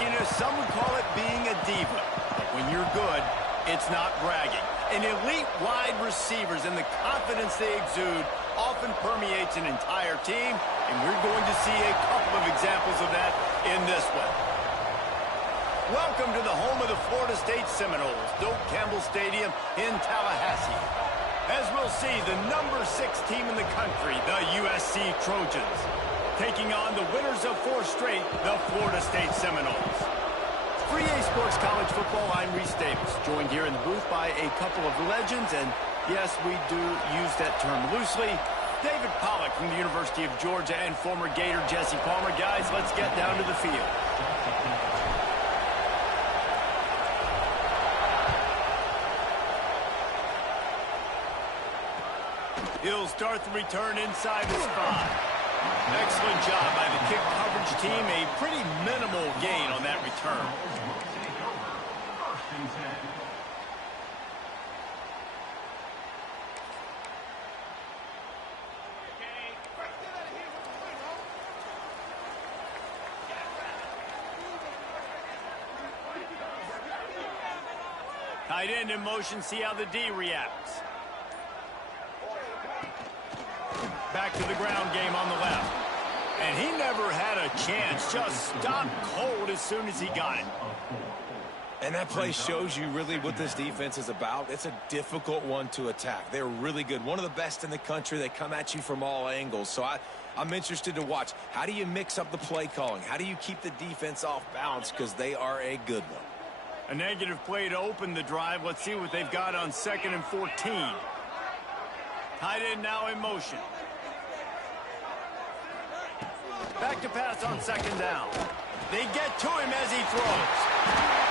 cockiness, some would call it being a diva. But when you're good, it's not bragging. And elite wide receivers and the confidence they exude often permeates an entire team, and we're going to see a couple of examples of that in this one. Welcome to the home of the Florida State Seminoles, Doak Campbell Stadium in Tallahassee. As we'll see, the number 6 team in the country, the USC Trojans, taking on the winners of 4 straight, the Florida State Seminoles. 3A Sports College Football, I'm Reese Davis, joined here in the booth by a couple of legends, and yes, we do use that term loosely. David Pollack from the University of Georgia and former Gator Jesse Palmer. Guys, let's get down to the field. He'll start the return inside the spot. Excellent job by the kick coverage team. A pretty minimal gain on that return. Tight end in motion, see how the D reacts. Back to the ground game on the left. And he never had a chance, just stopped cold as soon as he got it. And that play shows you really what this defense is about. It's a difficult one to attack. They're really good. One of the best in the country. They come at you from all angles. So I'm interested to watch. How do you mix up the play calling? How do you keep the defense off balance? Because they are a good one. A negative play to open the drive. Let's see what they've got on 2nd and 14. Tight end now in motion. Back to pass on 2nd down. They get to him as he throws.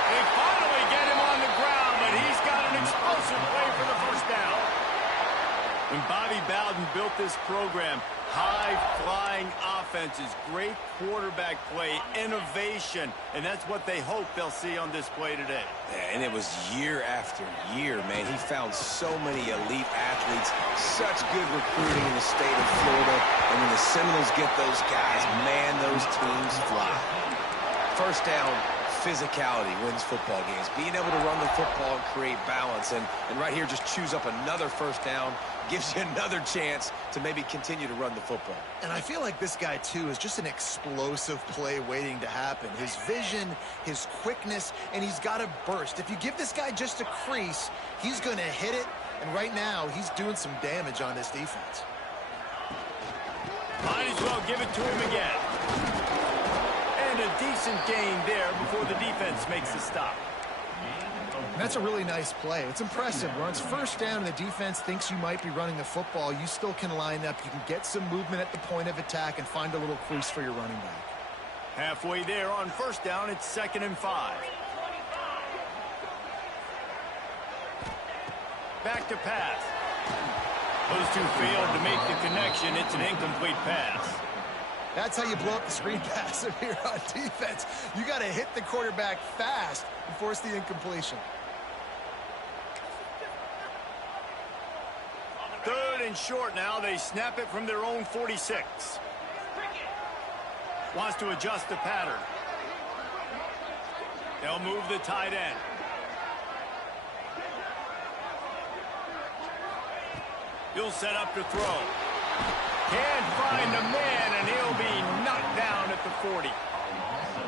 They finally get him on the ground, but he's got an explosive play for the 1st down. When Bobby Bowden built this program, high-flying offenses, great quarterback play, innovation, and that's what they hope they'll see on display today. Yeah, and it was year after year, man. He found so many elite athletes, such good recruiting in the state of Florida, and when the Seminoles get those guys, man, those teams fly. 1st down, physicality wins football games. Being able to run the football and create balance, and right here, just choose up another 1st down, gives you another chance to maybe continue to run the football. And I feel like this guy, too, is just an explosive play waiting to happen. His vision, his quickness, and he's got a burst. If you give this guy just a crease, he's going to hit it, and right now, he's doing some damage on this defense. Might as well give it to him again. And a decent gain there before the defense makes the stop. That's a really nice play. It's impressive. When it's 1st down and the defense thinks you might be running the football, you still can line up. You can get some movement at the point of attack and find a little crease for your running back. Halfway there on 1st down, it's 2nd and 5. Back to pass. Those two failed to make the connection. It's an incomplete pass. That's how you blow up the screen pass if you're on defense. You got to hit the quarterback fast and force the incompletion. 3rd and short now. They snap it from their own 46. Wants to adjust the pattern. They'll move the tight end. He'll set up to throw. Can't find a man, and he'll be knocked down at the 40.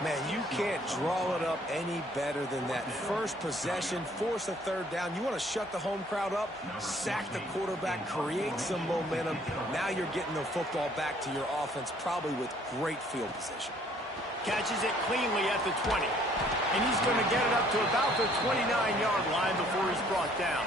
Man, you can't draw it up any better than that. First possession, force a 3rd down. You want to shut the home crowd up, sack the quarterback, create some momentum. Now you're getting the football back to your offense, probably with great field position. Catches it cleanly at the 20. And he's going to get it up to about the 29-yard line before he's brought down.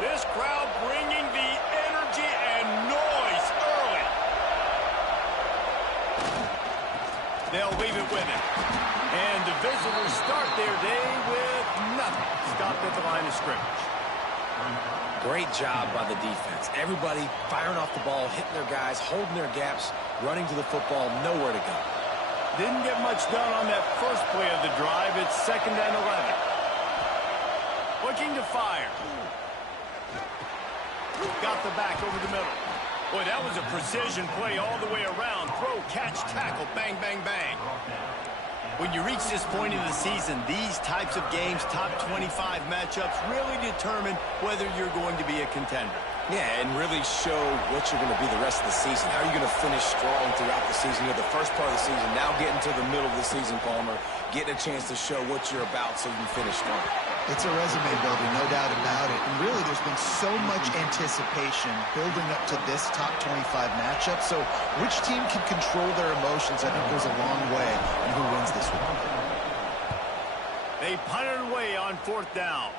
This crowd bringing the energy and noise early. They'll leave it with him. And the visitors start their day with nothing. Stopped at the line of scrimmage. Great job by the defense. Everybody firing off the ball, hitting their guys, holding their gaps, running to the football, nowhere to go. Didn't get much done on that first play of the drive. It's 2nd and 11. Looking to fire. Got the back over the middle. Boy, that was a precision play all the way around. Throw, catch, tackle, bang, bang, bang. When you reach this point in the season, these types of games, top 25 matchups, really determine whether you're going to be a contender. Yeah, and really show what you're going to be the rest of the season. How are you going to finish strong throughout the season? You're the first part of the season, now getting to the middle of the season, Palmer, getting a chance to show what you're about so you can finish strong. It's a resume builder, no doubt about it. And really, there's been so much anticipation building up to this top 25 matchup. So which team can control their emotions, I think, goes a long way in who wins this one. They punted away on 4th down.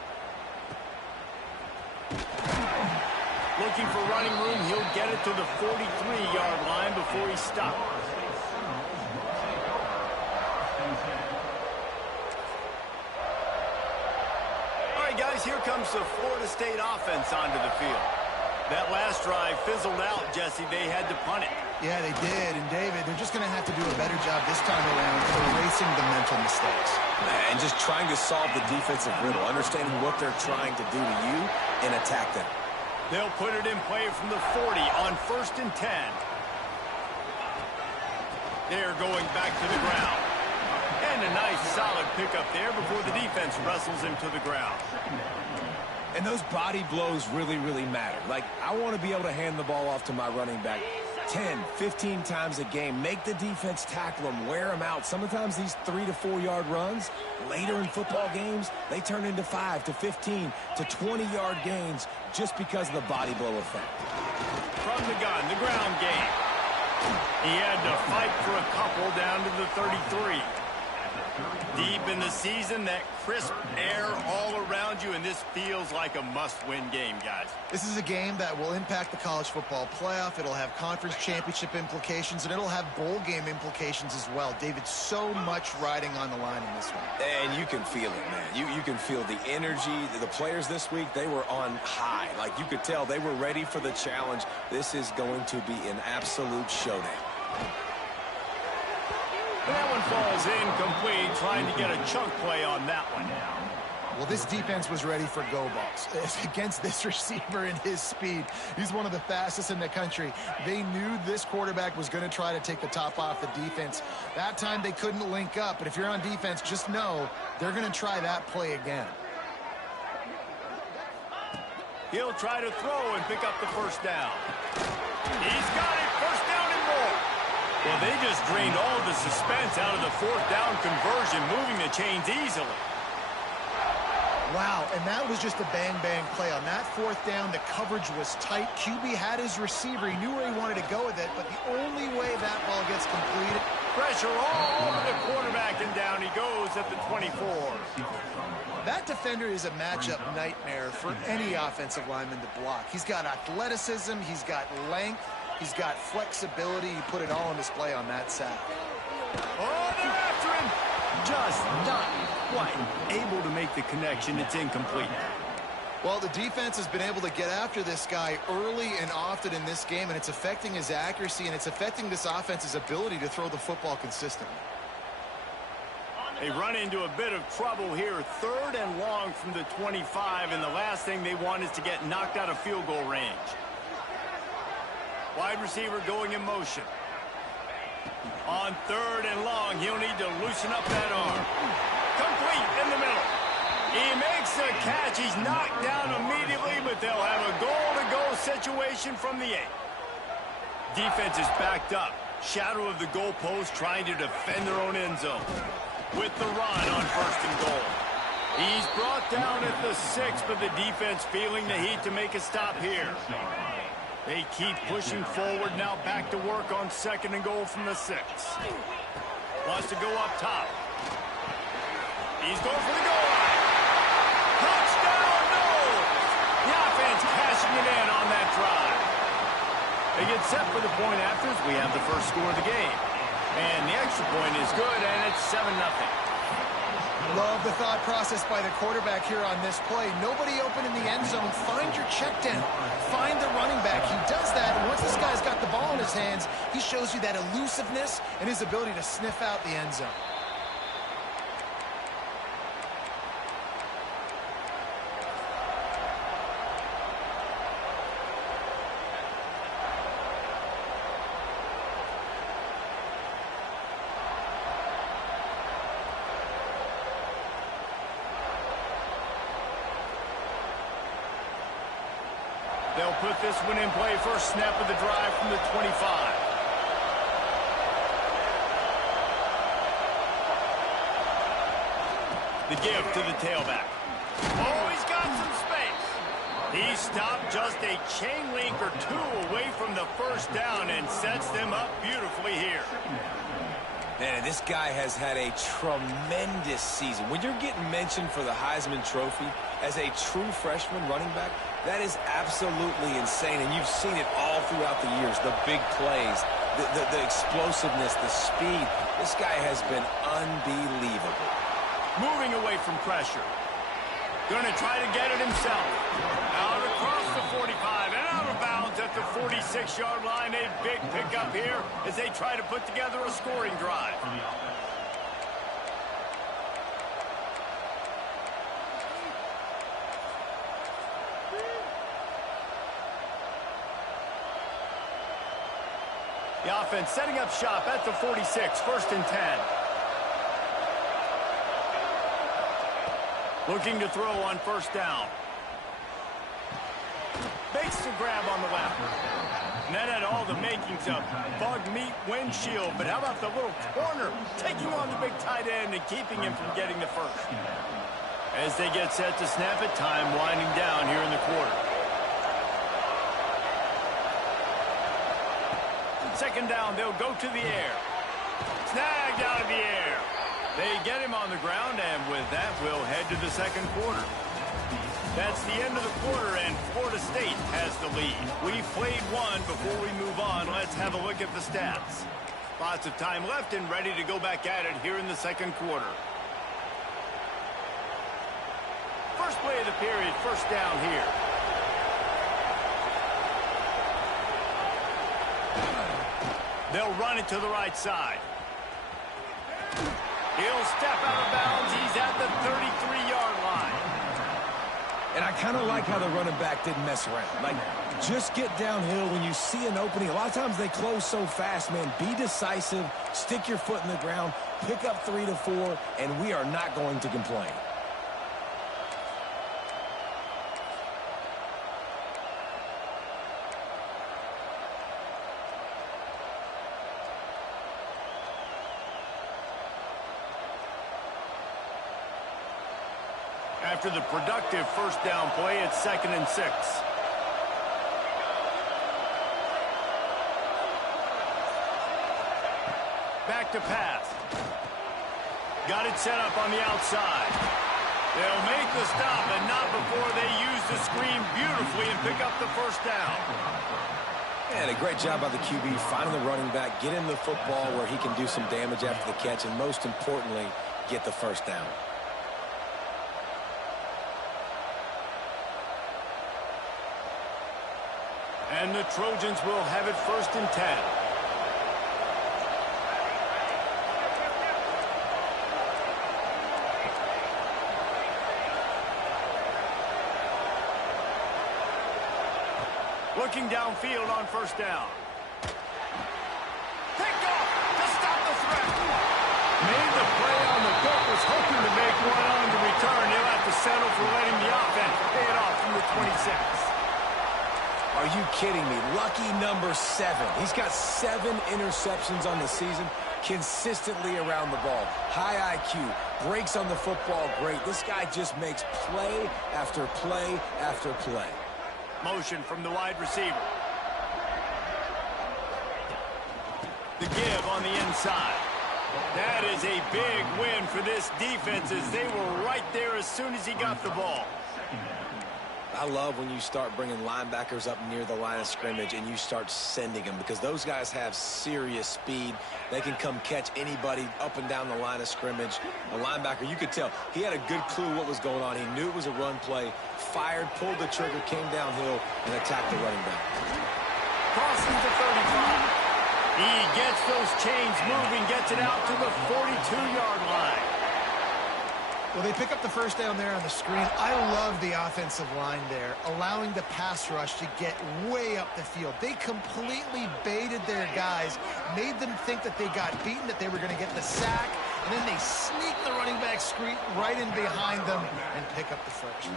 Looking for running room. He'll get it to the 43-yard line before he stops. All right, guys, here comes the Florida State offense onto the field. That last drive fizzled out, Jesse. They had to punt it. Yeah, they did. And, David, they're just going to have to do a better job this time around erasing the mental mistakes. And just trying to solve the defensive riddle, understanding what they're trying to do to you and attack them. They'll put it in play from the 40 on 1st and 10. They're going back to the ground. And a nice solid pickup there before the defense wrestles him to the ground. And those body blows really, really matter. Like, I want to be able to hand the ball off to my running back 10, 15 times a game. Make the defense tackle them, wear them out. Sometimes these 3 to 4 yard runs, later in football games, they turn into 5 to 15 to 20-yard gains just because of the body blow effect. From the gun, the ground game. He had to fight for a couple down to the 33. Deep in the season, that crisp air all around you, and this feels like a must-win game, guys. This is a game that will impact the college football playoff. It'll have conference championship implications, and it'll have bowl game implications as well. David, so much riding on the line in this one. And you can feel it, man. You can feel the energy. The players this week, they were on high. Like, you could tell they were ready for the challenge. This is going to be an absolute showdown. That one falls incomplete, trying to get a chunk play on that one. Well, this defense was ready for go balls. Against this receiver and his speed, he's one of the fastest in the country. They knew this quarterback was going to try to take the top off the defense. That time they couldn't link up, but if you're on defense, just know they're going to try that play again. He'll try to throw and pick up the 1st down. He's got it, 1st down and more. Well, they just drained all the suspense out of the 4th down conversion, moving the chains easily. Wow, and that was just a bang-bang play. On that 4th down, the coverage was tight. QB had his receiver. He knew where he wanted to go with it, but the only way that ball gets completed... Pressure all over the quarterback, and down he goes at the 24. That defender is a matchup nightmare for any offensive lineman to block. He's got athleticism, he's got length, he's got flexibility. He put it all on display on that sack. Oh, they're after him. Just not quite able to make the connection. It's incomplete. Well, the defense has been able to get after this guy early and often in this game, and it's affecting his accuracy, and it's affecting this offense's ability to throw the football consistently. They run into a bit of trouble here. 3rd and long from the 25, and the last thing they want is to get knocked out of field goal range. Wide receiver going in motion. On 3rd and long, he'll need to loosen up that arm. Complete in the middle. He makes the catch. He's knocked down immediately, but they'll have a goal-to-go situation from the 8. Defense is backed up. Shadow of the goalpost, trying to defend their own end zone. With the run on 1st and goal. He's brought down at the 6, but the defense feeling the heat to make a stop here. They keep pushing forward, now back to work on 2nd and goal from the 6. Wants to go up top. He's going for the goal line. Touchdown, no! The offense cashing it in on that drive. They get set for the point after as we have the first score of the game. And the extra point is good, and it's 7-0. Love the thought process by the quarterback here on this play. Nobody open in the end zone. Find your check down. Find the running back. He does that, and once this guy's got the ball in his hands, he shows you that elusiveness and his ability to sniff out the end zone. They'll put this one in play first snap of the drive from the 25. The give to the tailback. Oh, he's got some space. He stopped just a chain link or two away from the first down and sets them up beautifully here. Man, this guy has had a tremendous season. When you're getting mentioned for the Heisman Trophy as a true freshman running back, that is absolutely insane, and you've seen it all throughout the years. The big plays, the explosiveness, the speed. This guy has been unbelievable. Moving away from pressure. Going to try to get it himself. Out across the 45 and out of bounds at the 46-yard line. A big pickup here as they try to put together a scoring drive. The offense setting up shop at the 46, 1st and 10. Looking to throw on first down. Makes the grab on the left. And that had all the makings of bug meat windshield. But how about the little corner taking on the big tight end and keeping him from getting the first? As they get set to snap it, time winding down here in the quarter. Second down, they'll go to the air. Snagged out of the air. They get him on the ground, and with that, we'll head to the second quarter. That's the end of the quarter, and Florida State has the lead. We've played one. Before we move on, let's have a look at the stats. Lots of time left and ready to go back at it here in the second quarter. First play of the period, first down here. They'll run it to the right side. He'll step out of bounds. He's at the 33-yard line. And I kind of like how the running back didn't mess around. Like, just get downhill when you see an opening. A lot of times they close so fast, man. Be decisive. Stick your foot in the ground. Pick up 3 to 4, and we are not going to complain. After the productive first down play, it's 2nd and 6. Back to pass. Got it set up on the outside. They'll make the stop, and not before they use the screen beautifully and pick up the first down. And a great job by the QB finding the running back, get him the football where he can do some damage after the catch, and most importantly, get the first down. And the Trojans will have it 1st and 10. Looking downfield on first down. Picked off to stop the threat. Made the play on the hook, was hoping to make one on the return. He'll have to settle for letting the offense pay it off from the 26. Are you kidding me? Lucky number 7. He's got 7 interceptions on the season, consistently around the ball. High IQ, breaks on the football great. This guy just makes play after play after play. Motion from the wide receiver. The give on the inside. That is a big win for this defense as they were right there as soon as he got the ball. I love when you start bringing linebackers up near the line of scrimmage and you start sending them, because those guys have serious speed. They can come catch anybody up and down the line of scrimmage. The linebacker, you could tell, he had a good clue what was going on. He knew it was a run play, fired, pulled the trigger, came downhill, and attacked the running back. Crosses the 35. He gets those chains moving, gets it out to the 42-yard line. Well, they pick up the first down there on the screen. I love the offensive line there, allowing the pass rush to get way up the field. They completely baited their guys, made them think that they got beaten, that they were going to get the sack, and then they sneak the running back screen right in behind them and pick up the first.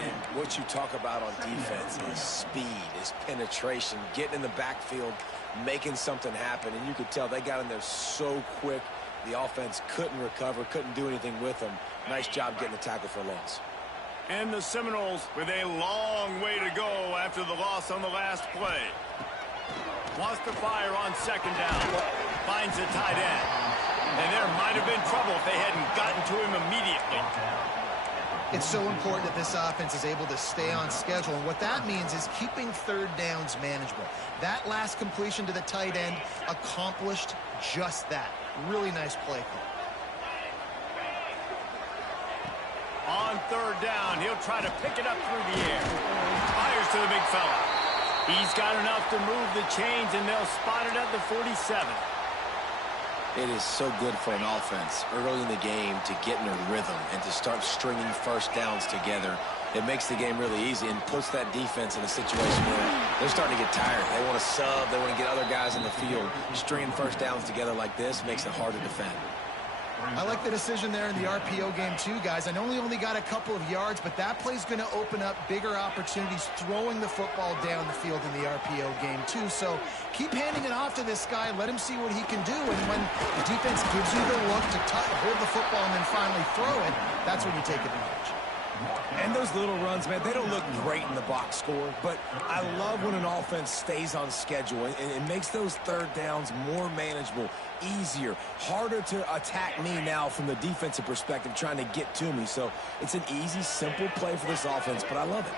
And what you talk about on defense is speed, is penetration, getting in the backfield, making something happen. And you could tell they got in there so quick. The offense couldn't recover, couldn't do anything with them. Nice job getting the tackle for a loss. And the Seminoles with a long way to go after the loss on the last play. Wants to fire on second down. Finds a tight end. And there might have been trouble if they hadn't gotten to him immediately. It's so important that this offense is able to stay on schedule, and what that means is keeping third downs manageable. That last completion to the tight end accomplished just that. Really nice play call. On third down, he'll try to pick it up through the air. Fires to the big fella. He's got enough to move the chains, and they'll spot it at the 47. It is so good for an offense early in the game to get in a rhythm and to start stringing first downs together. It makes the game really easy and puts that defense in a situation where they're starting to get tired. They want to sub. They want to get other guys in the field. Stringing first downs together like this makes it hard to defend. I like the decision there in the RPO game too, guys. I know he only got a couple of yards, but that play's going to open up bigger opportunities throwing the football down the field in the RPO game too. So keep handing it off to this guy. Let him see what he can do. And when the defense gives you the look to hold the football and then finally throw it, that's when you take advantage. And those little runs, man, they don't look great in the box score, but I love when an offense stays on schedule and it makes those third downs more manageable, easier, harder to attack me now from the defensive perspective trying to get to me. So it's an easy, simple play for this offense, but I love it.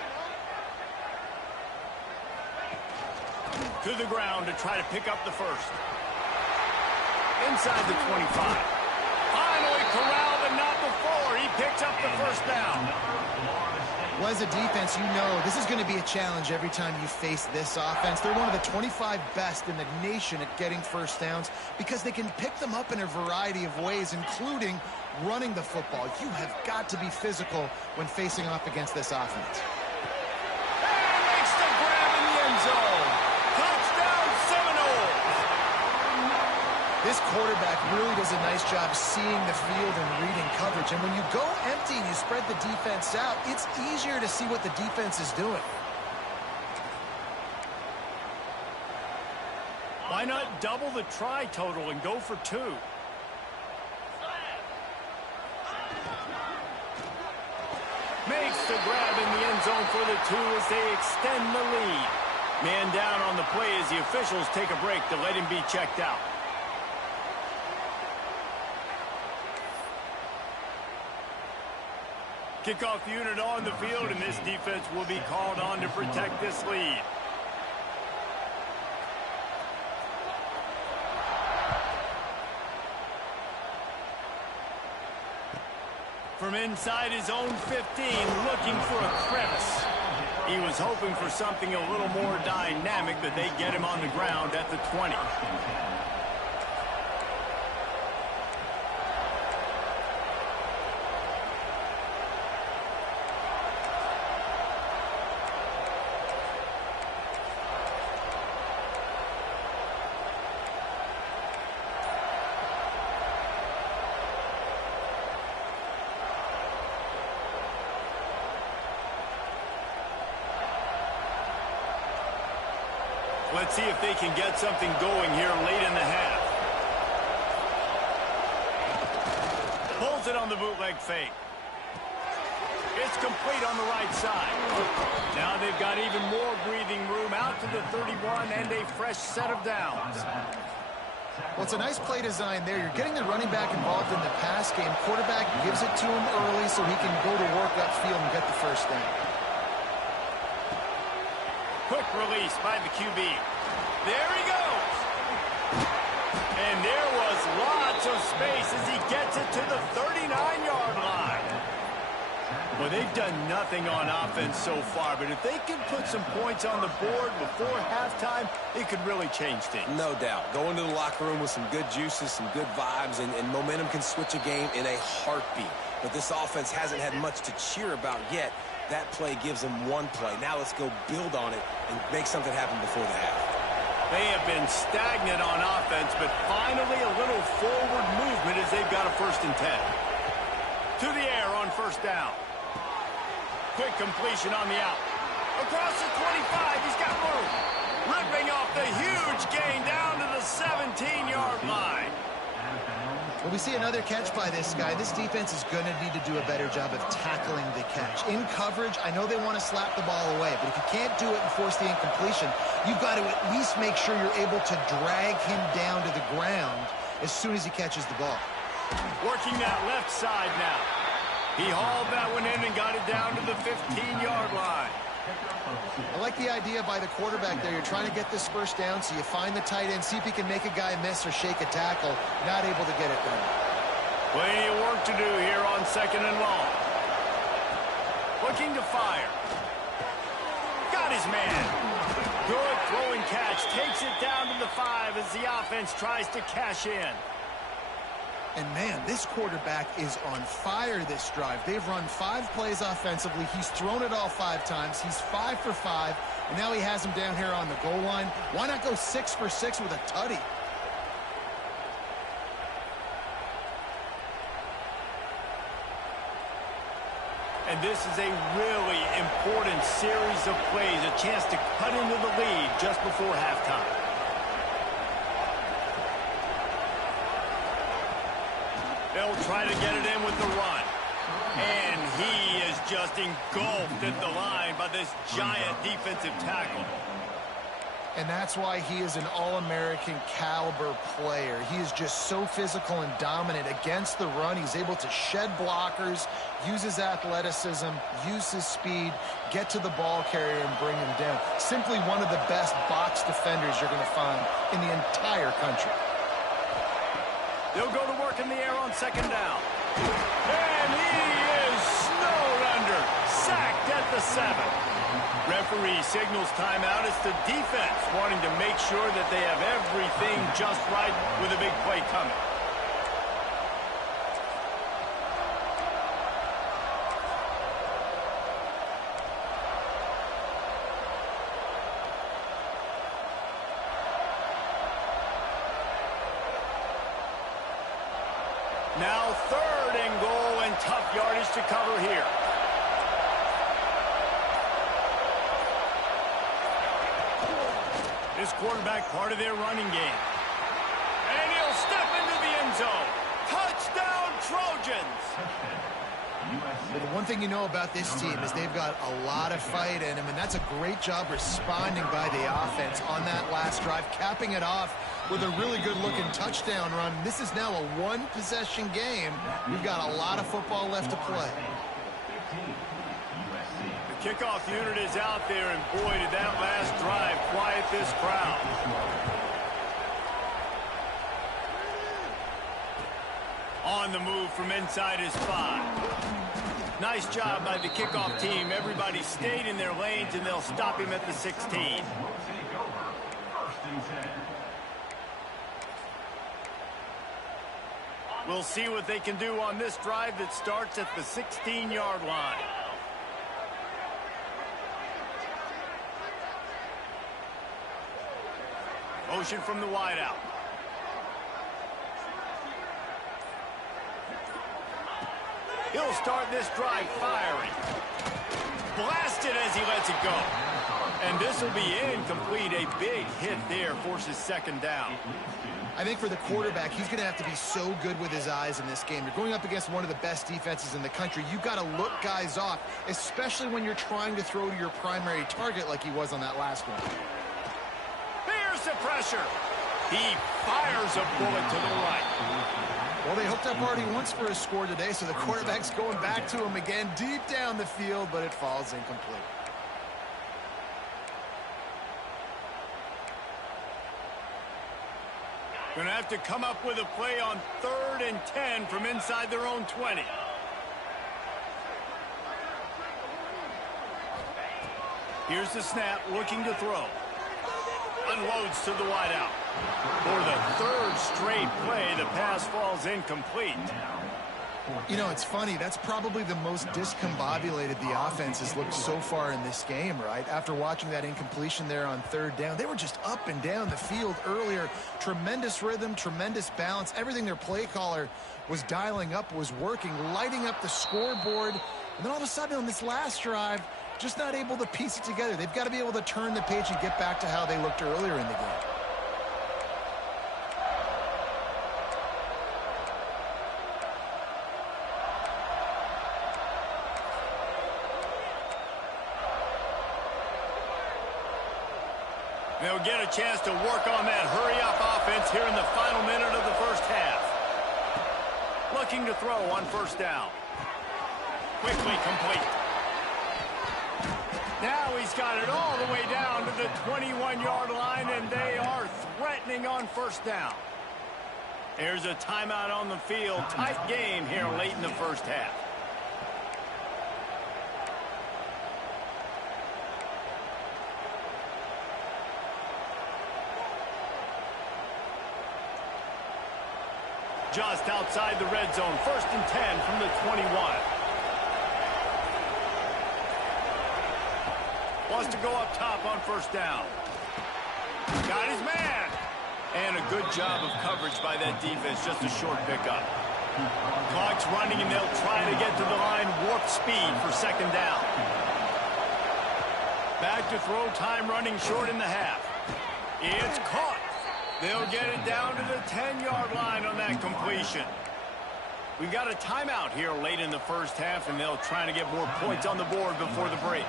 To the ground to try to pick up the first. Inside the 25. Finally corralled, but not before. He picks up the first down. Well, as a defense, you know this is going to be a challenge every time you face this offense. They're one of the 25 best in the nation at getting first downs because they can pick them up in a variety of ways, including running the football. You have got to be physical when facing off against this offense. And makes the grab in the end zone. Touchdown, Seminoles! This quarterback really does a nice job seeing the field and reading coverage. And when you go empty and you spread the defense out, it's easier to see what the defense is doing. Why not double the try total and go for 2? Makes the grab in the end zone for the 2 as they extend the lead. Man down on the play as the officials take a break to let him be checked out. Kickoff unit on the field, and this defense will be called on to protect this lead. From inside his own 15, looking for a crevice. He was hoping for something a little more dynamic, but they get him on the ground at the 20. Let's see if they can get something going here late in the half. Pulls it on the bootleg fake. It's complete on the right side. Now they've got even more breathing room out to the 31 and a fresh set of downs. Well, it's a nice play design there. You're getting the running back involved in the pass game. Quarterback gives it to him early so he can go to work upfield and get the first down. Quick release by the QB. There he goes. And there was lots of space as he gets it to the 39-yard line. Well, they've done nothing on offense so far, but if they can put some points on the board before halftime, it could really change things. No doubt. Go into the locker room with some good juices, some good vibes, and momentum can switch a game in a heartbeat. But this offense hasn't had much to cheer about yet. That play gives them one play. Now let's go build on it and make something happen before the half. They have been stagnant on offense, but finally a little forward movement as they've got a 1st and 10. To the air on 1st down. Quick completion on the out. Across the 25, he's got room. Ripping off the huge gain down to the 17-yard line. Well, we see another catch by this guy. This defense is going to need to do a better job of tackling the catch. In coverage, I know they want to slap the ball away, but if you can't do it and force the incompletion, you've got to at least make sure you're able to drag him down to the ground as soon as he catches the ball. Working that left side now. He hauled that one in and got it down to the 15-yard line. I like the idea by the quarterback there. You're trying to get this 1st down, so you find the tight end, see if he can make a guy miss or shake a tackle. Not able to get it done. Plenty of work to do here on 2nd and long. Looking to fire. Got his man. Good throwing catch. Takes it down to the 5 as the offense tries to cash in. And, man, this quarterback is on fire this drive. They've run 5 plays offensively. He's thrown it all 5 times. He's 5 for 5, and now he has him down here on the goal line. Why not go 6 for 6 with a tutty? And this is a really important series of plays, a chance to cut into the lead just before halftime. They'll try to get it in with the run. And he is just engulfed at the line by this giant defensive tackle. And that's why he is an All-American caliber player. He is just so physical and dominant against the run. He's able to shed blockers, use his athleticism, use his speed, get to the ball carrier and bring him down. Simply one of the best box defenders you're going to find in the entire country. They'll go to work in the air on 2nd down. And he is snowed under. Sacked at the 7. Referee signals timeout. It's the defense wanting to make sure that they have everything just right with a big play coming. Now 3rd and goal and tough yardage to cover here. This quarterback part of their running game. And he'll step into the end zone. Touchdown, Trojans! Well, the one thing you know about this team is they've got a lot of fight in them, and that's a great job responding by the offense on that last drive, capping it off with a really good-looking touchdown run. This is now a 1-possession game. We've got a lot of football left to play. The kickoff unit is out there, and boy, did that last drive quiet this crowd. On the move from inside his 5. Nice job by the kickoff team. Everybody stayed in their lanes, and they'll stop him at the 16. We'll see what they can do on this drive that starts at the 16-yard line. Motion from the wideout. He'll start this drive firing. Blasted as he lets it go. And this will be incomplete. A big hit there forces 2nd down. I think for the quarterback, he's going to have to be so good with his eyes in this game. You're going up against one of the best defenses in the country. You've got to look guys off, especially when you're trying to throw to your primary target like he was on that last one. Here's the pressure. He fires a bullet to the right. Well, they hooked up already once for a score today, so the quarterback's going back to him again deep down the field, but it falls incomplete. Going to have to come up with a play on 3rd and 10 from inside their own 20. Here's the snap, looking to throw. Unloads to the wideout. For the 3rd straight play, the pass falls incomplete. You know, it's funny. That's probably the most discombobulated the offense has looked so far in this game, right? After watching that incompletion there on 3rd down, they were just up and down the field earlier. Tremendous rhythm, tremendous balance. Everything their play caller was dialing up was working, lighting up the scoreboard. And then all of a sudden on this last drive, just not able to piece it together. They've got to be able to turn the page and get back to how they looked earlier in the game. They'll get a chance to work on that hurry-up offense here in the final minute of the first half. Looking to throw on 1st down. Quickly complete. Now he's got it all the way down to the 21-yard line, and they are threatening on 1st down. There's a timeout on the field. Tight game here late in the first half. Just outside the red zone. 1st and 10 from the 21. Wants to go up top on 1st down. Got his man. And a good job of coverage by that defense. Just a short pickup. Clock's running, and they'll try to get to the line. Warp speed for 2nd down. Back to throw time, running short in the half. It's caught. They'll get it down to the 10-yard line on that completion. We've got a timeout here late in the first half, and they'll try to get more points on the board before the break.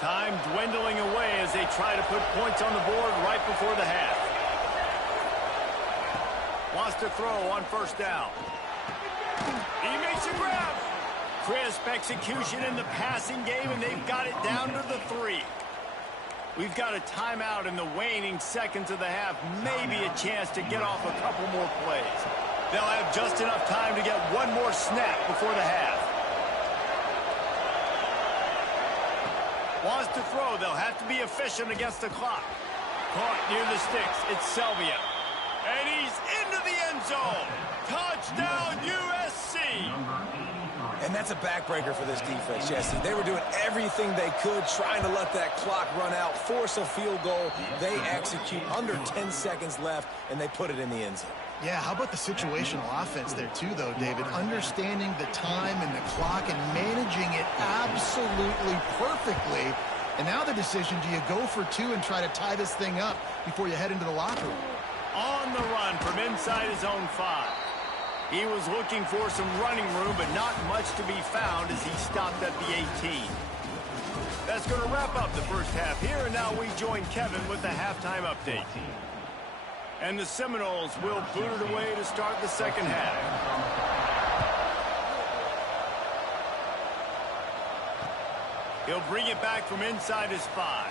Time dwindling away as they try to put points on the board right before the half. Wants to throw on 1st down. He makes a grab. Crisp execution in the passing game, and they've got it down to the 3. We've got a timeout in the waning seconds of the half. Maybe a chance to get off a couple more plays. They'll have just enough time to get one more snap before the half. Wants to throw. They'll have to be efficient against the clock. Caught near the sticks. It's Selvia. And he's into the end zone. Touchdown, USC. And that's a backbreaker for this defense, Jesse. They were doing everything they could, trying to let that clock run out, force a field goal. They execute under 10 seconds left, and they put it in the end zone. Yeah, how about the situational offense there too, though, David? Understanding the time and the clock and managing it absolutely perfectly. And now the decision, do you go for 2 and try to tie this thing up before you head into the locker room? On the run from inside his own 5. He was looking for some running room, but not much to be found as he stopped at the 18. That's going to wrap up the first half here, and now we join Kevin with the halftime update. And the Seminoles will boot it away to start the second half. He'll bring it back from inside his 5.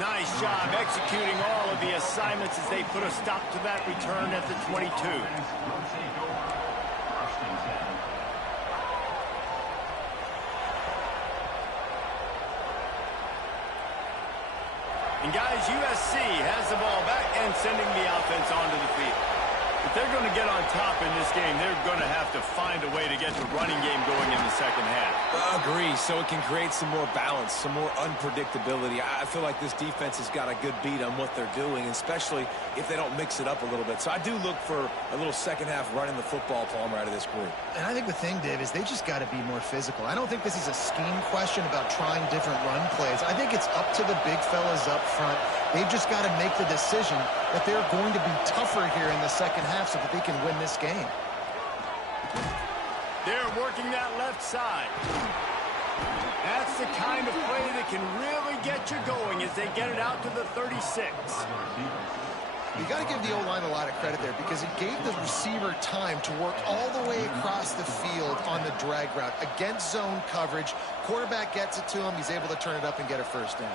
Nice job executing all of the assignments as they put a stop to that return at the 22. And guys, USC has the ball back and sending the offense onto the field. If they're going to get on top in this game, they're going to have to find a way to get the running game going in the second half. Agree, so it can create some more balance, some more unpredictability. I feel like this defense has got a good beat on what they're doing, especially if they don't mix it up a little bit. So I do look for a little second half running the football, Palmer, out of this group. And I think the thing, Dave, is they just got to be more physical. I don't think this is a scheme question about trying different run plays. I think it's up to the big fellas up front. They've just got to make the decision that they're going to be tougher here in the second half so that they can win this game. They're working that left side. That's the kind of play that can really get you going as they get it out to the 36. You got to give the O-line a lot of credit there because it gave the receiver time to work all the way across the field on the drag route against zone coverage. Quarterback gets it to him. He's able to turn it up and get a first down.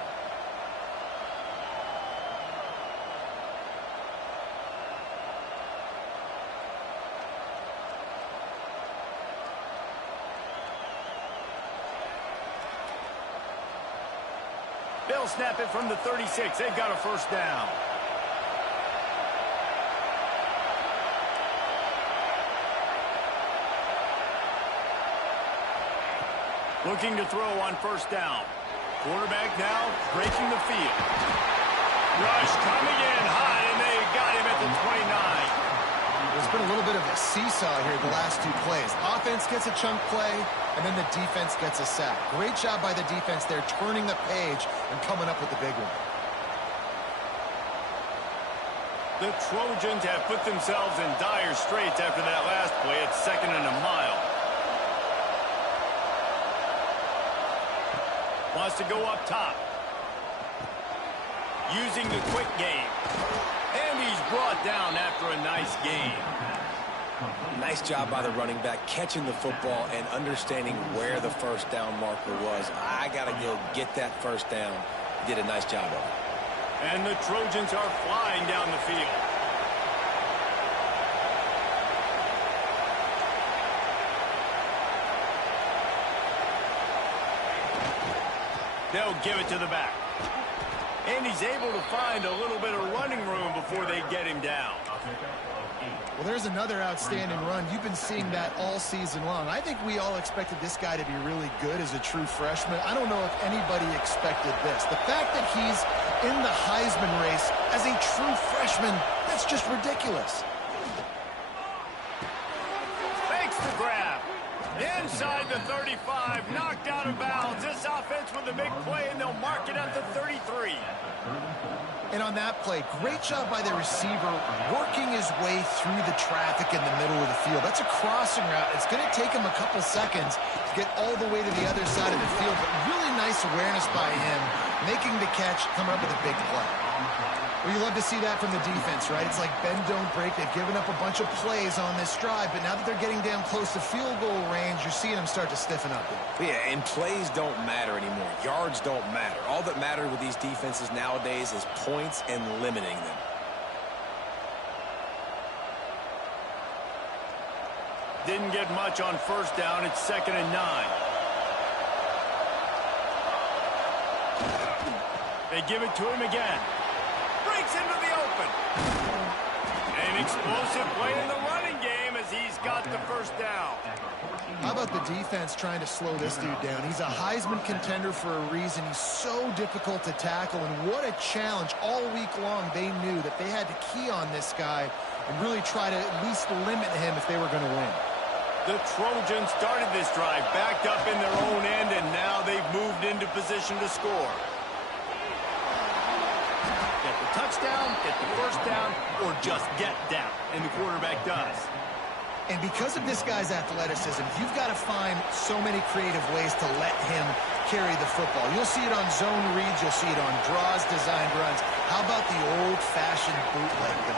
They'll snap it from the 36. They've got a first down. Looking to throw on first down. Quarterback now breaking the field. Rush coming in high, and they got him at the 29. There's been a little bit of a seesaw here the last two plays. Offense gets a chunk play, and then the defense gets a sack. Great job by the defense there, turning the page and coming up with the big one. The Trojans have put themselves in dire straits after that last play. It's 2nd and a mile. Wants to go up top. Using the quick game. And he's brought down after a nice game. Nice job by the running back catching the football and understanding where the first down marker was. I got to go get that first down. He did a nice job of it. And the Trojans are flying down the field. They'll give it to the back. And he's able to find a little bit of running room before they get him down. Well, there's another outstanding run. You've been seeing that all season long. I think we all expected this guy to be really good as a true freshman. I don't know if anybody expected this. The fact that he's in the Heisman race as a true freshman, that's just ridiculous. Makes the grab. Inside the 35, knocked out of bounds. This offense with a big play, and they'll mark it at the 33. And on that play, great job by the receiver working his way through the traffic in the middle of the field. That's a crossing route. It's going to take him a couple seconds to get all the way to the other side of the field, but really nice awareness by him, making the catch, coming up with a big play. Well, you love to see that from the defense, right? It's like bend, don't break. They've given up a bunch of plays on this drive, but now that they're getting down close to field goal range, you're seeing them start to stiffen up there. Yeah, and plays don't matter anymore. Yards don't matter. All that matters with these defenses nowadays is points and limiting them. Didn't get much on first down. It's 2nd and 9. They give it to him again. Breaks into the open. An explosive play in the running game as he's got the first down. How about the defense trying to slow this dude down? He's a Heisman contender for a reason. He's so difficult to tackle, and what a challenge. All week long, they knew that they had to key on this guy and really try to at least limit him if they were going to win. The Trojans started this drive backed up in their own end, and now they've moved into position to score. Get the touchdown, get the first down, or just get down, and the quarterback does. And because of this guy's athleticism, you've got to find so many creative ways to let him carry the football. You'll see it on zone reads. You'll see it on draws, designed runs. How about the old-fashioned bootleg go?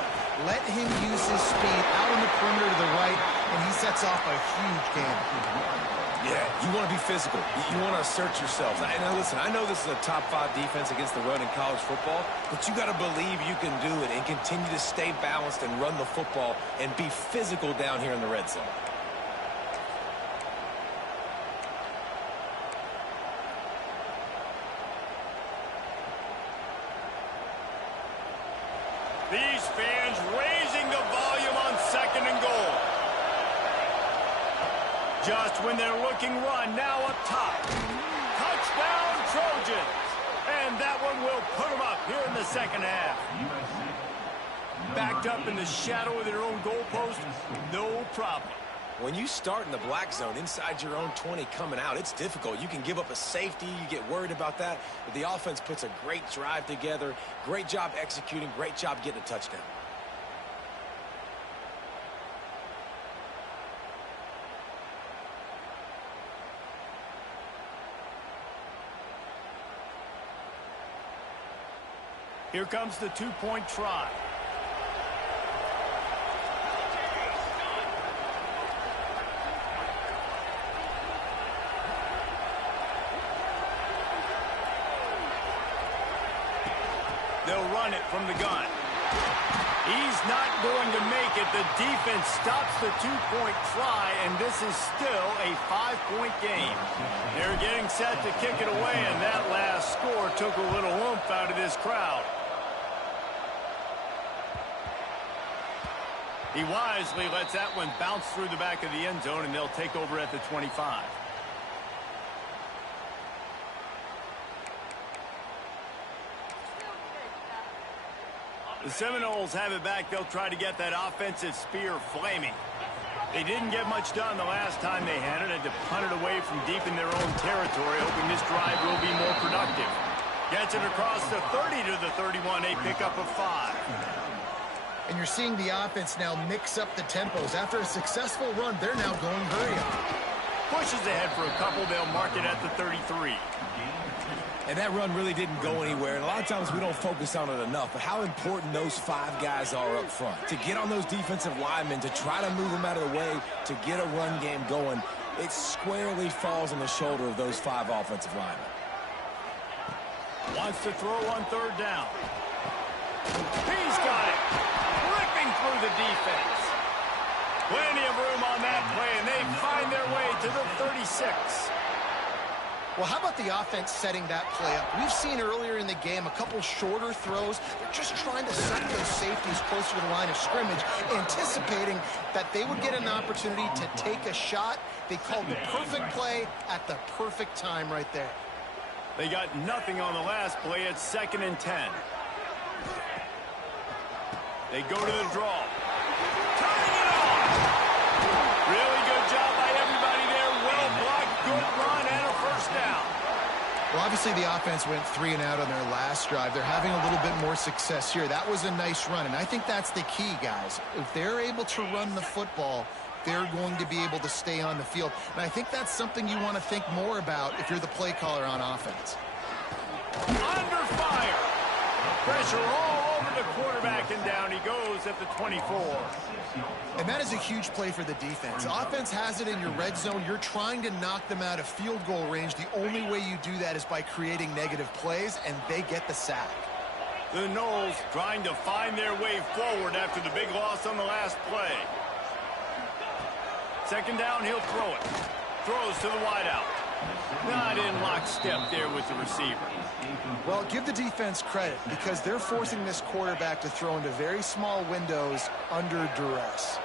Let him use his speed out on the perimeter to the right, and he sets off a huge game. Yeah, you want to be physical. You want to assert yourselves. And now listen, I know this is a top-5 defense against the run in college football, but you got to believe you can do it and continue to stay balanced and run the football and be physical down here in the red zone. These fans raising the volume on 2nd and goal. Just when they're looking run, now up top. Touchdown, Trojans. And that one will put them up here in the second half. Backed up in the shadow of their own goalpost, no problem. When you start in the black zone inside your own 20 coming out, it's difficult. You can give up a safety. You get worried about that. But the offense puts a great drive together. Great job executing. Great job getting a touchdown. Here comes the two-point try. They'll run it from the gun. He's not going to make it. The defense stops the two-point try, and this is still a 5-point game. They're getting set to kick it away, and that last score took a little oomph out of this crowd. He wisely lets that one bounce through the back of the end zone, and they'll take over at the 25. The Seminoles have it back. They'll try to get that offensive spear flaming. They didn't get much done the last time they had it. Had to punt it away from deep in their own territory, hoping this drive will be more productive. Gets it across the 30 to the 31. A pickup of 5. And you're seeing the offense now mix up the tempos. After a successful run, they're now going hurry up. Pushes ahead for a couple. They'll mark it at the 33. And that run really didn't go anywhere. And a lot of times we don't focus on it enough. But how important those 5 guys are up front. To get on those defensive linemen, to try to move them out of the way, to get a run game going, it squarely falls on the shoulder of those 5 offensive linemen. Wants to throw on 3rd down. He's got it. Ripping through the defense. Plenty of room on that play, and they find their way to the 36. Well, how about the offense setting that play up? We've seen earlier in the game a couple shorter throws. They're just trying to set those safeties closer to the line of scrimmage, anticipating that they would get an opportunity to take a shot. They called the perfect play at the perfect time right there. They got nothing on the last play. It's 2nd and 10. They go to the draw. Turning it on. Really good job by everybody there. Well blocked, good run, and a 1st down. Well, obviously the offense went 3 and out on their last drive. They're having a little bit more success here. That was a nice run, and I think that's the key, guys. If they're able to run the football, they're going to be able to stay on the field. And I think that's something you want to think more about if you're the play caller on offense. Under fire. Pressure all over the quarterback, and down he goes at the 24. And that is a huge play for the defense. Offense has it in your red zone. You're trying to knock them out of field goal range. The only way you do that is by creating negative plays, and they get the sack. The Noles trying to find their way forward after the big loss on the last play. 2nd down, he'll throw it. Throws to the wideout. Not in lockstep there with the receiver. Well, give the defense credit because they're forcing this quarterback to throw into very small windows under duress.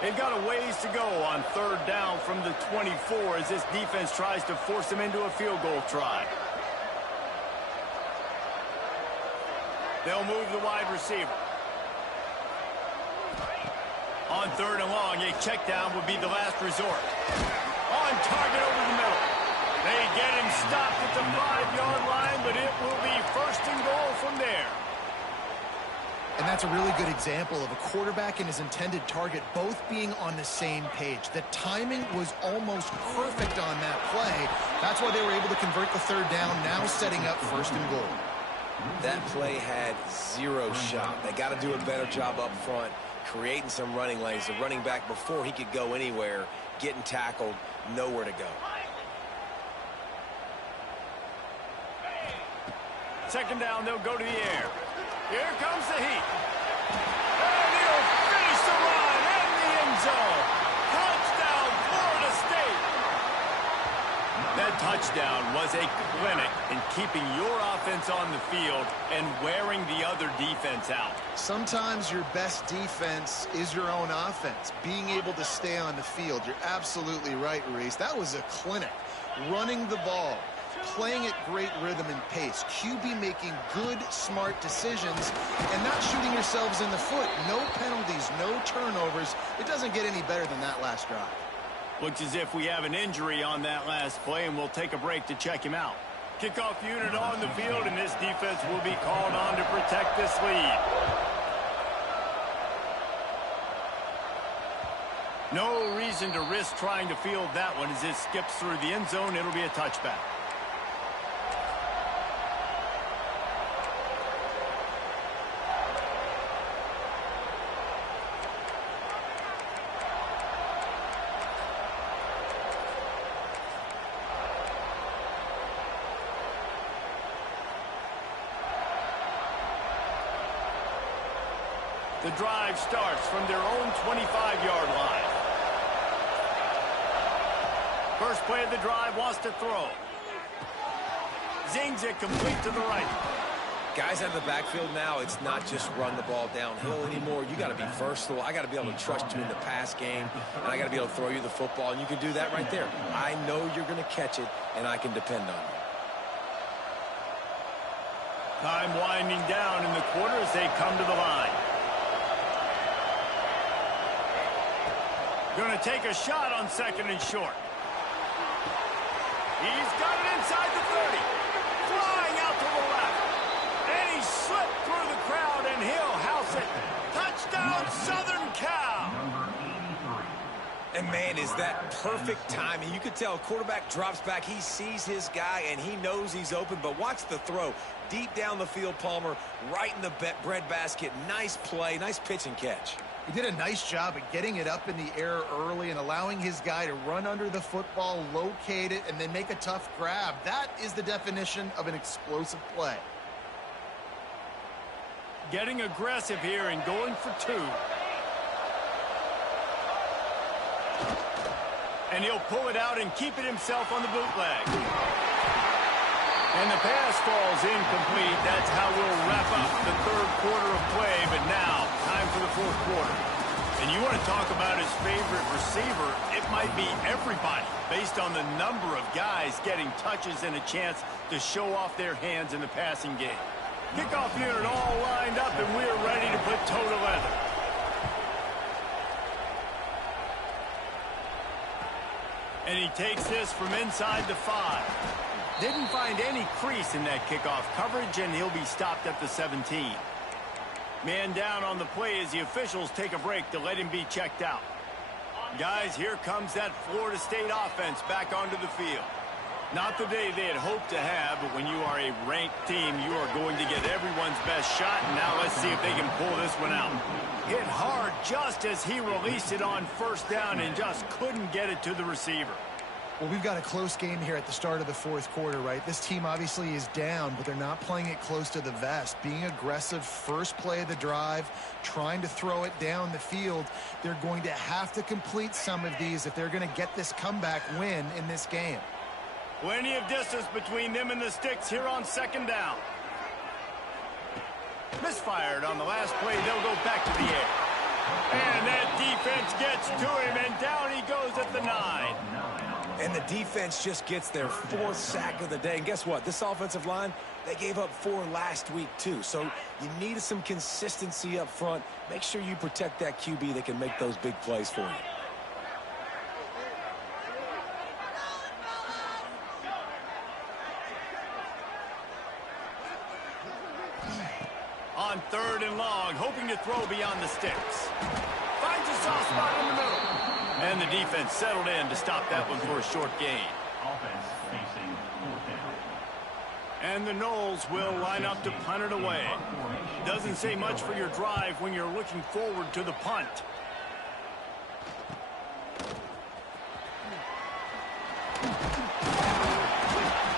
They've got a ways to go on 3rd down from the 24 as this defense tries to force them into a field goal try. They'll move the wide receiver. On 3rd and long, a check down would be the last resort. On target over the middle. They get him stopped at the 5-yard line, but it will be 1st and goal from there. And that's a really good example of a quarterback and his intended target both being on the same page. The timing was almost perfect on that play. That's why they were able to convert the 3rd down, now setting up 1st and goal. That play had 0 shot. They got to do a better job up front, creating some running lanes. The running back, before he could go anywhere, getting tackled, nowhere to go. 2nd down, they'll go to the air. Here comes the heat. And he'll finish the run in the end zone. Touchdown, Florida State. That touchdown was a clinic in keeping your offense on the field and wearing the other defense out. Sometimes your best defense is your own offense, being able to stay on the field. You're absolutely right, Reese. That was a clinic. Running the ball, playing at great rhythm and pace, QB making good, smart decisions, and not shooting yourselves in the foot. No penalties, no turnovers. It doesn't get any better than that last drive. Looks as if we have an injury on that last play, and we'll take a break to check him out. Kickoff unit on the field, and this defense will be called on to protect this lead. No reason to risk trying to field that one as it skips through the end zone. It'll be a touchback. The drive starts from their own 25-yard line. First play of the drive, wants to throw. Zings it complete to the right. Guys out of the backfield now, it's not just run the ball downhill anymore. You got to be versatile. I got to be able to trust you in the pass game, and I got to be able to throw you the football, and you can do that right there. I know you're going to catch it, and I can depend on you. Time winding down in the quarter as they come to the line. Going to take a shot on 2nd and short. He's got it inside the 30. Flying out to the left. And he slipped through the crowd, and he'll house it. Touchdown, Southern Cal. And, man, is that perfect timing. You could tell quarterback drops back. He sees his guy, and he knows he's open. But watch the throw. Deep down the field, Palmer, right in the breadbasket. Nice play, nice pitch and catch. He did a nice job at getting it up in the air early and allowing his guy to run under the football, locate it, and then make a tough grab. That is the definition of an explosive play. Getting aggressive here and going for 2. And he'll pull it out and keep it himself on the bootleg. And the pass falls incomplete. That's how we'll wrap up the 3rd quarter of play. But now, time for the 4th quarter. And you want to talk about his favorite receiver, it might be everybody, based on the number of guys getting touches and a chance to show off their hands in the passing game. Kickoff unit all lined up, and we're ready to put toe to leather. And he takes this from inside the 5. Didn't find any crease in that kickoff coverage, and he'll be stopped at the 17. Man down on the play as the officials take a break to let him be checked out. Guys, here comes that Florida State offense back onto the field. Not the day they had hoped to have, but when you are a ranked team, you are going to get everyone's best shot. And now let's see if they can pull this one out. Hit hard just as he released it on 1st down and just couldn't get it to the receiver. Well, we've got a close game here at the start of the 4th quarter, right? This team obviously is down, but they're not playing it close to the vest. Being aggressive, first play of the drive, trying to throw it down the field. They're going to have to complete some of these if they're going to get this comeback win in this game. Plenty of distance between them and the sticks here on 2nd down. Misfired on the last play. They'll go back to the air. And that defense gets to him, and down he goes at the 9. And the defense just gets their 4th sack of the day. And guess what? This offensive line, they gave up 4 last week, too. So you need some consistency up front. Make sure you protect that QB that can make those big plays for you. On 3rd and long, hoping to throw beyond the sticks. Finds a soft spot in the middle. And the defense settled in to stop that one for a short gain. And the Noles will line up to punt it away. Doesn't say much for your drive when you're looking forward to the punt.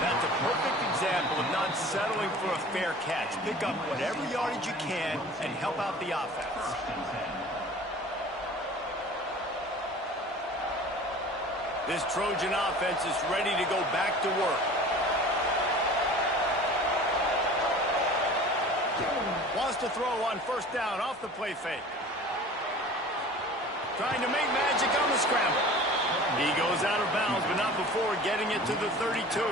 That's a perfect example of not settling for a fair catch. Pick up whatever yardage you can and help out the offense. This Trojan offense is ready to go back to work. Wants to throw on 1st down off the play fake. Trying to make magic on the scramble. He goes out of bounds, but not before getting it to the 32.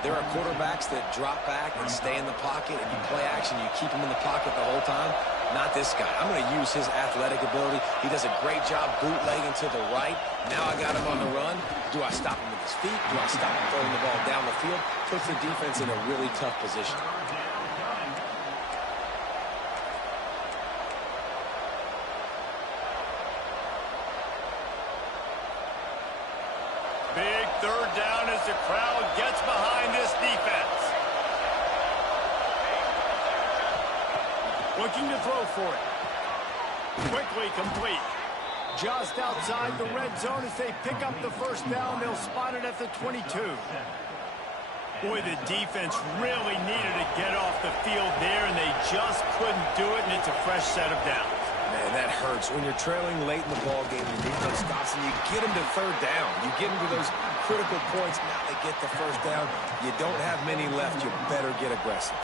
There are quarterbacks that drop back and stay in the pocket, and you play action, you keep him in the pocket the whole time. Not this guy. I'm going to use his athletic ability. He does a great job bootlegging to the right. Now I got him on the run. Do I stop him with his feet? Do I stop him throwing the ball down the field? Puts the defense in a really tough position. Big 3rd down as the crowd gets behind this defense. Looking to throw for it. Quickly complete. Just outside the red zone as they pick up the 1st down. They'll spot it at the 22. Boy, the defense really needed to get off the field there, and they just couldn't do it, and it's a fresh set of downs. Man, that hurts. When you're trailing late in the ballgame, the defense stops, and you get them to third down. You get them to those critical points. Now they get the first down. You don't have many left. You better get aggressive.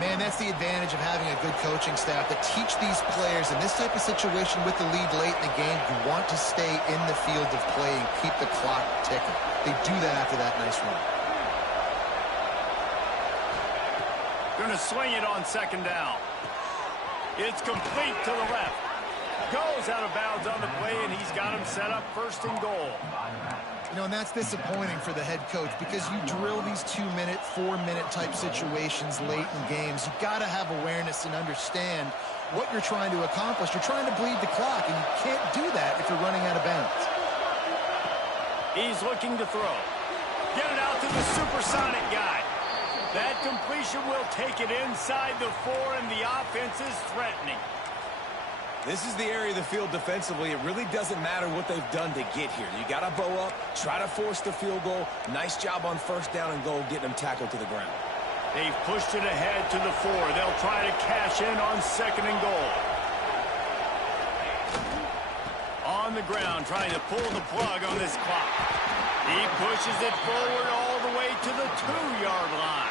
Man, that's the advantage of having a good coaching staff to teach these players in this type of situation with the lead late in the game. You want to stay in the field of play and keep the clock ticking. They do that after that nice run. Going to swing it on second down. It's complete to the left. Goes out of bounds on the play, and he's got him set up first and goal. You know, and that's disappointing for the head coach because you drill these 2-minute, 4-minute type situations late in games. You've got to have awareness and understand what you're trying to accomplish. You're trying to bleed the clock, and you can't do that if you're running out of bounds. He's looking to throw. Get it out to the supersonic guy. That completion will take it inside the 4, and the offense is threatening. This is the area of the field defensively. It really doesn't matter what they've done to get here. You got to bow up, try to force the field goal. Nice job on first down and goal, getting them tackled to the ground. They've pushed it ahead to the 4. They'll try to cash in on second and goal. On the ground, trying to pull the plug on this clock. He pushes it forward all the way to the 2-yard line.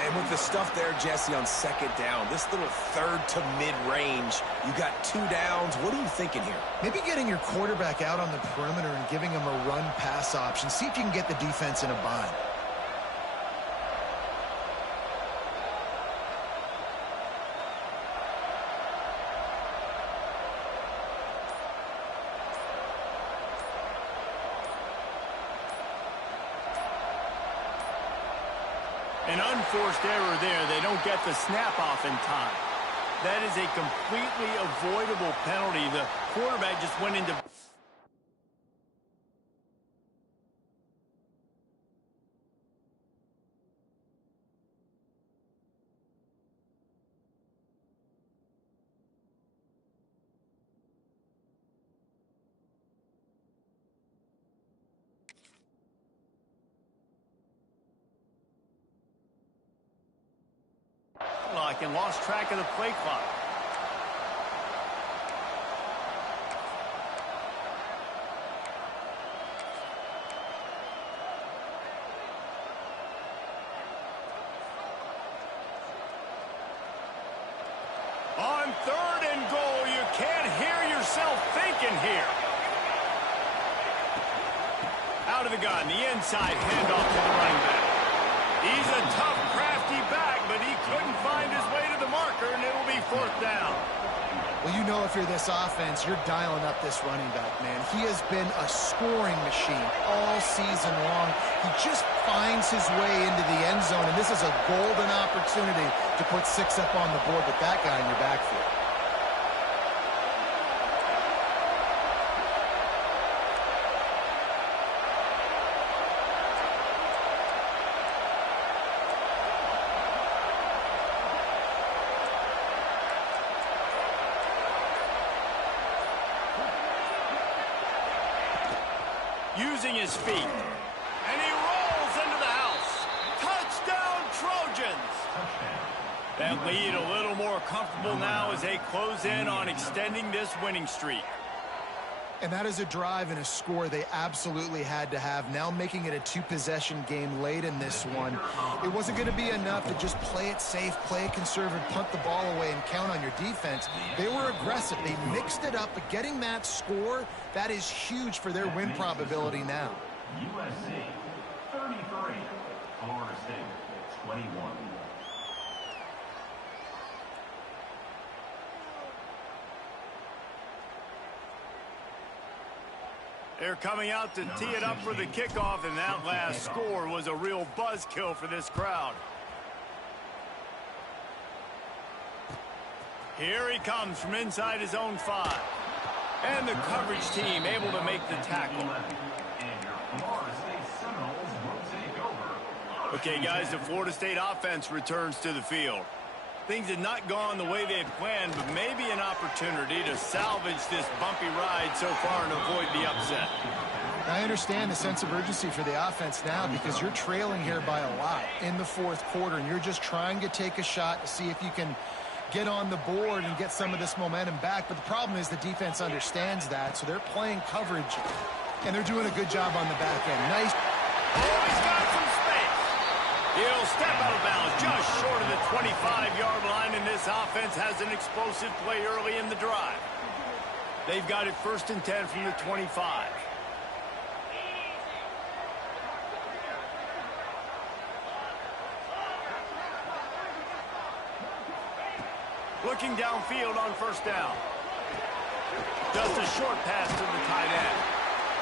And with the stuff there, Jesse, on second down, this little third to mid-range, you got 2 downs. What are you thinking here? Maybe getting your quarterback out on the perimeter and giving him a run-pass option. See if you can get the defense in a bind. An unforced error there. They don't get the snap off in time. That is a completely avoidable penalty. The quarterback just went into... and lost track of the play clock. On third and goal, you can't hear yourself thinking here. Out of the gun, the inside handoff to the running back. He's a tough, crafty back, but he couldn't find his way to the marker, and it'll be fourth down. Well, you know if you're this offense, you're dialing up this running back, man. He has been a scoring machine all season long. He just finds his way into the end zone, and this is a golden opportunity to put 6 up on the board with that guy in your backfield. Using his feet. And he rolls into the house. Touchdown, Trojans! That lead a little more comfortable now as they close in on extending this winning streak. And that is a drive and a score they absolutely had to have. Now making it a 2-possession game late in this one. It wasn't going to be enough to just play it safe, play it conservative, punt the ball away, and count on your defense. They were aggressive. They mixed it up, but getting that score, that is huge for their win probability now. USC 33, Florida State 21. They're coming out to tee it up for the kickoff, and that last score was a real buzzkill for this crowd. Here he comes from inside his own 5. And the coverage team able to make the tackle. Okay, guys, the Florida State offense returns to the field. Things had not gone the way they had planned, but maybe an opportunity to salvage this bumpy ride so far and avoid the upset. I understand the sense of urgency for the offense now because you're trailing here by a lot in the fourth quarter, and you're just trying to take a shot to see if you can get on the board and get some of this momentum back. But the problem is the defense understands that, so they're playing coverage, and they're doing a good job on the back end. Nice. Oh, he's got some space. He'll step out of bounds just short of the 25-yard line, and this offense has an explosive play early in the drive. They've got it 1st and 10 from the 25. Looking downfield on 1st down. Just a short pass to the tight end.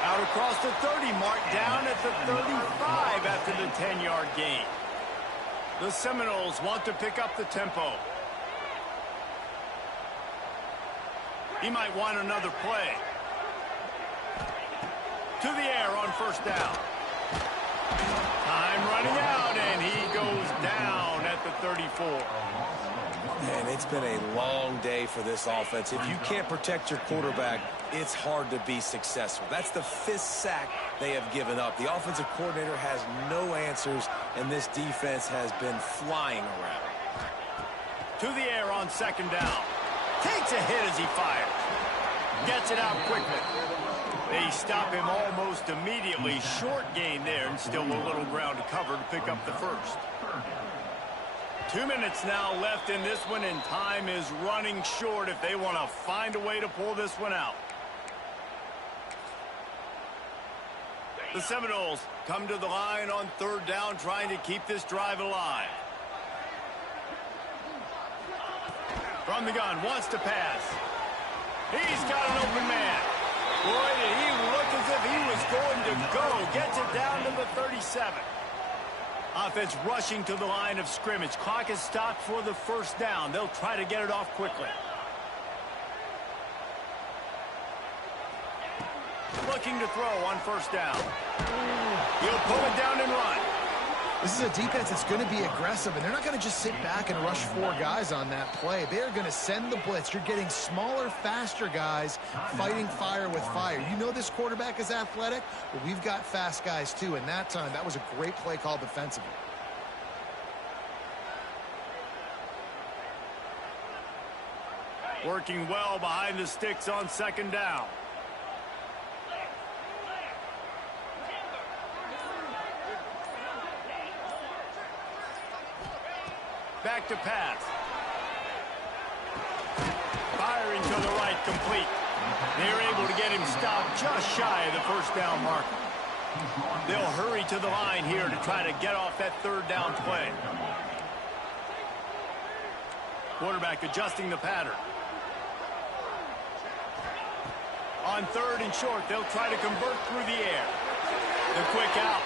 Out across the 30 mark, down at the 35 after the 10-yard gain. The Seminoles want to pick up the tempo. He might want another play. To the air on 1st down. Time running out, and he goes down at the 34. And it's been a long day for this offense. If you can't protect your quarterback, it's hard to be successful. That's the 5th sack they have given up. The offensive coordinator has no answers, and this defense has been flying around. To the air on 2nd down. Takes a hit as he fires. Gets it out quickly. They stop him almost immediately. Short gain there, and still a little ground to cover to pick up the 1st. 2 minutes now left in this one, and time is running short if they want to find a way to pull this one out. The Seminoles come to the line on 3rd down, trying to keep this drive alive. From the gun, wants to pass. He's got an open man. Boy, did he look as if he was going to go. Gets it down to the 37. Offense rushing to the line of scrimmage. Clock is stopped for the 1st down. They'll try to get it off quickly. Looking to throw on 1st down. He'll pull it down and run. This is a defense that's going to be aggressive, and they're not going to just sit back and rush 4 guys on that play. They're going to send the blitz. You're getting smaller, faster guys fighting fire with fire. You know this quarterback is athletic, but we've got fast guys too, and that time, that was a great play call defensively. Working well behind the sticks on 2nd down. Back to pass. Firing to the right, complete. They're able to get him stopped just shy of the 1st down marker. They'll hurry to the line here to try to get off that 3rd down play. Quarterback adjusting the pattern. On 3rd and short, they'll try to convert through the air. The quick out.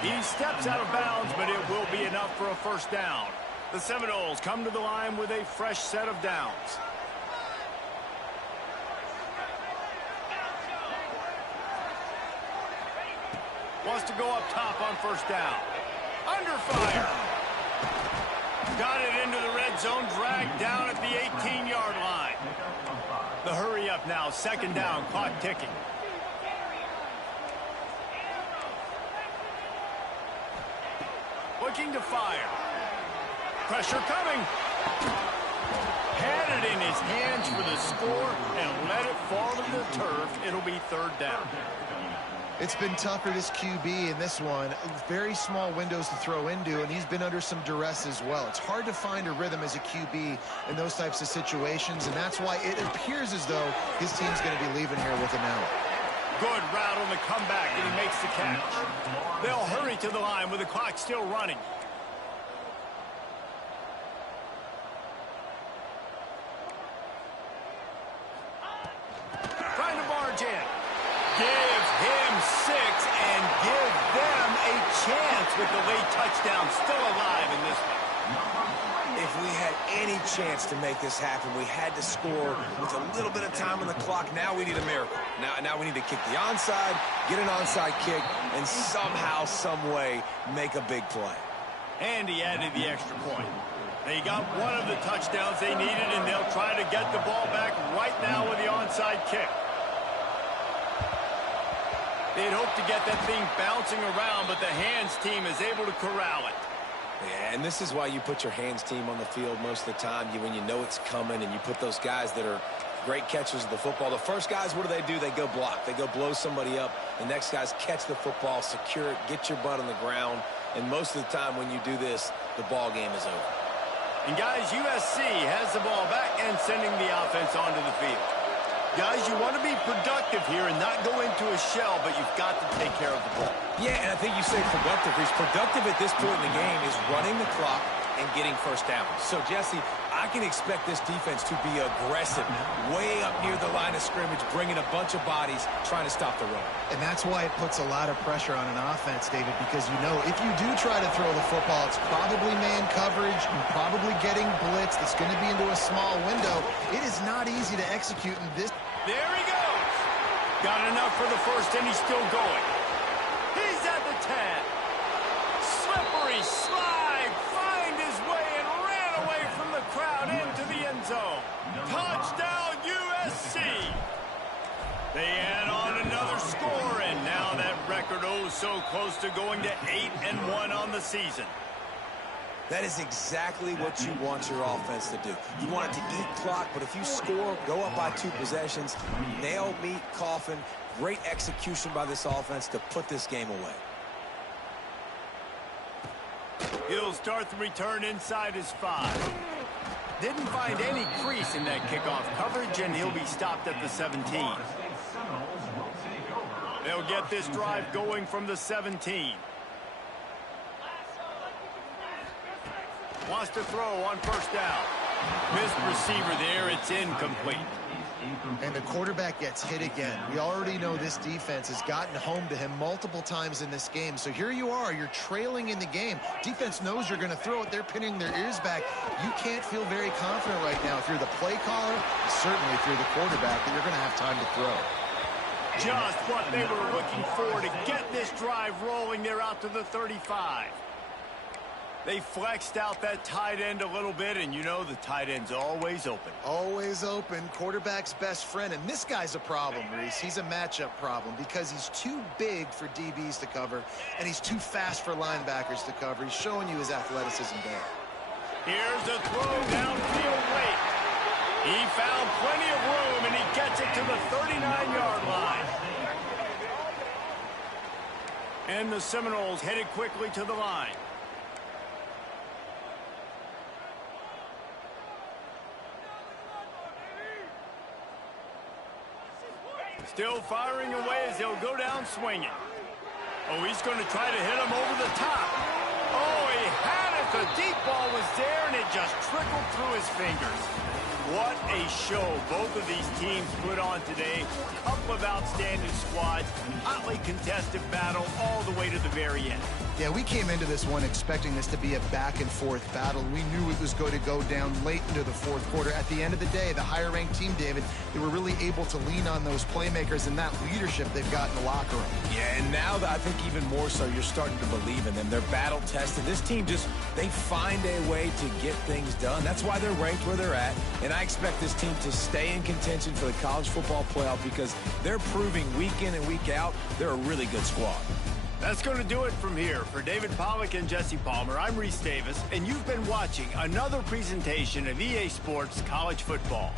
He steps out of bounds, but it will be enough for a 1st down. The Seminoles come to the line with a fresh set of downs. Wants to go up top on 1st down. Under fire. Got it into the red zone, dragged down at the 18-yard line. The hurry up now, 2nd down, clock ticking. Looking to fire. Pressure coming. Had it in his hands for the score and let it fall to the turf. It'll be 3rd down. It's been tough for this QB in this one. Very small windows to throw into, and he's been under some duress as well. It's hard to find a rhythm as a QB in those types of situations, and that's why it appears as though his team's going to be leaving here with an out. Good route on the comeback, and he makes the catch. They'll hurry to the line with the clock still running. Trying to barge in. Give him 6 and give them a chance with the late touchdown still alive in this one. If we had any chance to make this happen, we had to score with a little bit of time on the clock. Now we need a miracle. Now we need to kick the onside, get an onside kick, and somehow, some way, make a big play. And he added the extra point. They got one of the touchdowns they needed, and they'll try to get the ball back right now with the onside kick. They'd hope to get that thing bouncing around, but the hands team is able to corral it. Yeah, and this is why you put your hands team on the field most of the time. When you know it's coming and you put those guys that are great catchers of the football. The first guys, what do? They go block. They go blow somebody up. The next guys catch the football, secure it, get your butt on the ground. And most of the time when you do this, the ball game is over. And guys, USC has the ball back and sending the offense onto the field. Guys, you want to be productive here and not go into a shell, but you've got to take care of the ball. Yeah, and I think you say productive. He's productive at this point in the game is running the clock and getting first down. So, Jesse, I can expect this defense to be aggressive, way up near the line of scrimmage, bringing a bunch of bodies, trying to stop the run. And that's why it puts a lot of pressure on an offense, David, because you know if you do try to throw the football, it's probably man coverage, and probably getting blitzed. It's going to be into a small window. It is not easy to execute in this. There he goes. Got enough for the first, and he's still going. He's at the 10. Slippery slide. Find his way and ran away from the crowd into the end zone. Touchdown, USC. They add on another score, and now that record so close to going to 8-1 on the season. That is exactly what you want your offense to do. You want it to eat clock, but if you score, go up by 2 possessions, nail, meet, coffin, great execution by this offense to put this game away. He'll start the return inside his 5. Didn't find any crease in that kickoff coverage, and he'll be stopped at the 17. They'll get this drive going from the 17. Wants to throw on first down. Missed receiver there. It's incomplete. And the quarterback gets hit again. We already know this defense has gotten home to him multiple times in this game. So here you are. You're trailing in the game. Defense knows you're going to throw it. They're pinning their ears back. You can't feel very confident right now if you're the play caller, certainly if you're the quarterback, that you're going to have time to throw. Just what they were looking for to get this drive rolling. They're out to the 35. They flexed out that tight end a little bit, and you know the tight end's always open. Always open. Quarterback's best friend. And this guy's a problem, Reese. He's a matchup problem because he's too big for DBs to cover, and he's too fast for linebackers to cover. He's showing you his athleticism there. Here's a throw downfield late. He found plenty of room, and he gets it to the 39-yard line. And the Seminoles headed quickly to the line. Still firing away as he'll go down swinging. Oh, he's going to try to hit him over the top. Oh, he had it. The deep ball was there, and it just trickled through his fingers. What a show both of these teams put on today. A couple of outstanding squads. Hotly contested battle all the way to the very end. Yeah, we came into this one expecting this to be a back-and-forth battle. We knew it was going to go down late into the fourth quarter. At the end of the day, the higher-ranked team, David, they were really able to lean on those playmakers and that leadership they've got in the locker room. Yeah, and now I think even more so, you're starting to believe in them. They're battle-tested. This team they find a way to get things done. That's why they're ranked where they're at. And I expect this team to stay in contention for the college football playoff because they're proving week in and week out they're a really good squad. That's going to do it from here. For David Pollack and Jesse Palmer, I'm Reese Davis, and you've been watching another presentation of EA Sports College Football.